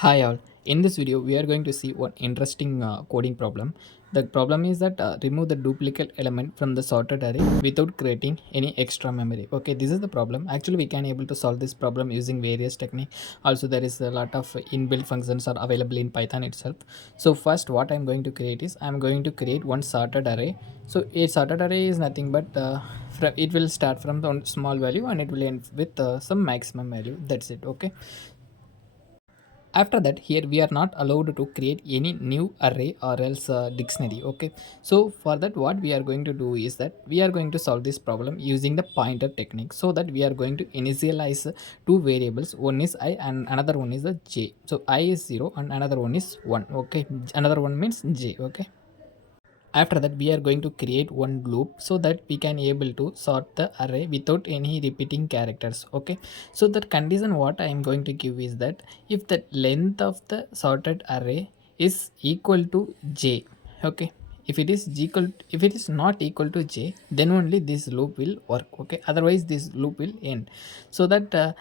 Hi all. In this video, we are going to see one interesting coding problem. The problem is that remove the duplicate element from the sorted array without creating any extra memory. Okay, this is the problem. Actually, we can able to solve this problem using various techniques. Also, there is a lot of inbuilt functions are available in Python itself. So first, what I'm going to create is I'm going to create one sorted array. So a sorted array is nothing but it will start from the small value and it will end with some maximum value. That's it. Okay, after that, here we are not allowed to create any new array or else dictionary. Okay, so for that what we are going to do is that we are going to solve this problem using the pointer technique, so that we are going to initialize two variables. One is I and another one is the j. So I is 0 and another one is 1. Okay, another one means j. Okay, after that we are going to create one loop so that we can able to sort the array without any repeating characters. Okay, so the condition what I am going to give is that if the length of the sorted array is equal to j. Okay, if it is not equal to j, then only this loop will work. Okay, otherwise this loop will end. So that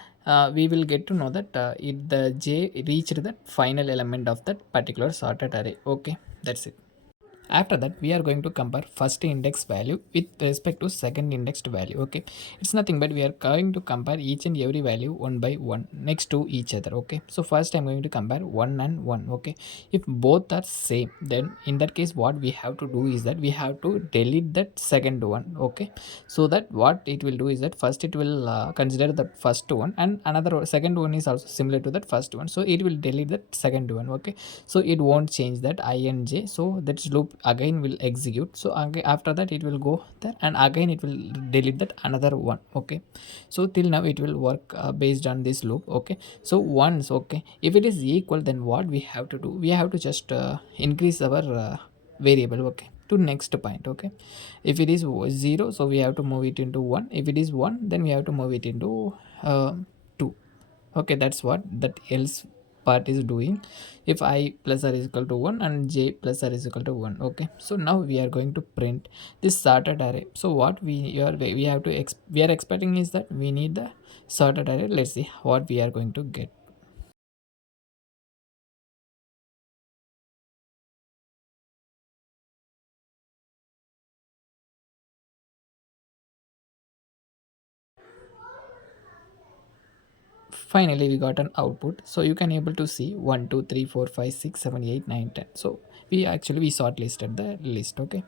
we will get to know that if the j reached the final element of that particular sorted array. Okay, that's it. After that we are going to compare first index value with respect to second indexed value. Okay, it's nothing but we are going to compare each and every value one by one next to each other. Okay, so first I'm going to compare 1 and 1. Okay, if both are same, then in that case what we have to do is that we have to delete that second one. Okay, so that what it will do is that first it will consider the first one, and second one is also similar to that first one, so it will delete that second one. Okay, so it won't change that I and j, so that loop again will execute. So again, after that it will go there and again it will delete that another one. Okay, so till now it will work based on this loop. Okay, so once, okay, if it is equal, then what we have to do, we have to just increase our variable, okay, to next point. Okay, if it is 0, so we have to move it into 1. If it is 1, then we have to move it into 2. Okay, that's what that else part is doing. If I plus r is equal to 1 and j plus r is equal to 1. Okay, so now we are going to print this sorted array. So what we have to we are expecting is that we need the sorted array. Let's see what we are going to get. Finally we got an output, so you can able to see 1 2 3 4 5 6 7 8 9 10. So we shortlisted the list. Okay,